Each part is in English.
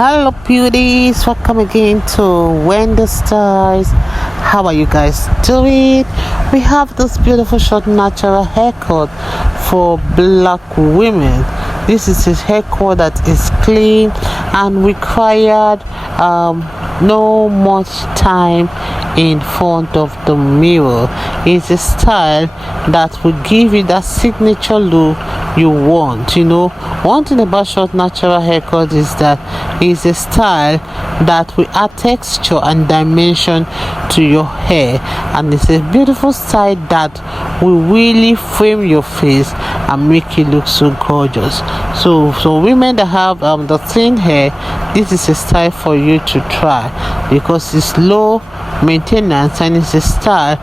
Hello beauties, welcome again to Wendy Styles. How are you guys doing? We have this beautiful short natural haircut for black women. This is a haircut that is clean and required no much time in front of the mirror. It's a style that will give you that signature look you want. One thing about short natural haircut is that it's a style that will add texture and dimension to your hair, and it's a beautiful style that will really frame your face and make you look so gorgeous. So women that have the thin hair, this is a style for you to try because it's low maintenance and it's a style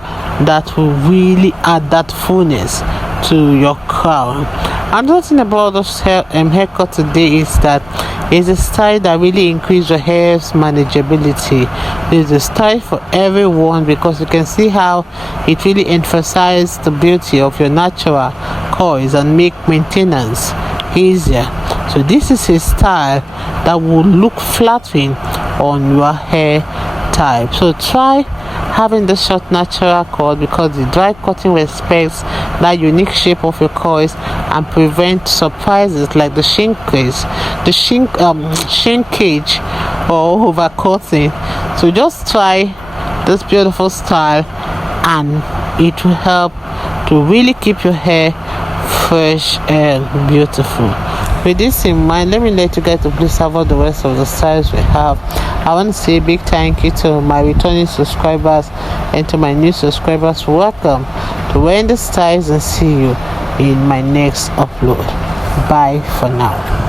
that will really add that fullness to your crown. Another thing about this haircut today is that it's a style that really increases your hair's manageability. It's a style for everyone because you can see how it really emphasizes the beauty of your natural coils and make maintenance easier. So this is a style that will look flattering on your hair type. So try having the short natural cut because the dry cutting respects that unique shape of your coils and prevent surprises like the shrinkage or overcutting. So just try this beautiful style and it will help to really keep your hair fresh and beautiful. With this in mind, let me let you guys to please have all the rest of the styles we have. I want to say a big thank you to my returning subscribers and to my new subscribers. Welcome to Wendy Styles and see you in my next upload. Bye for now.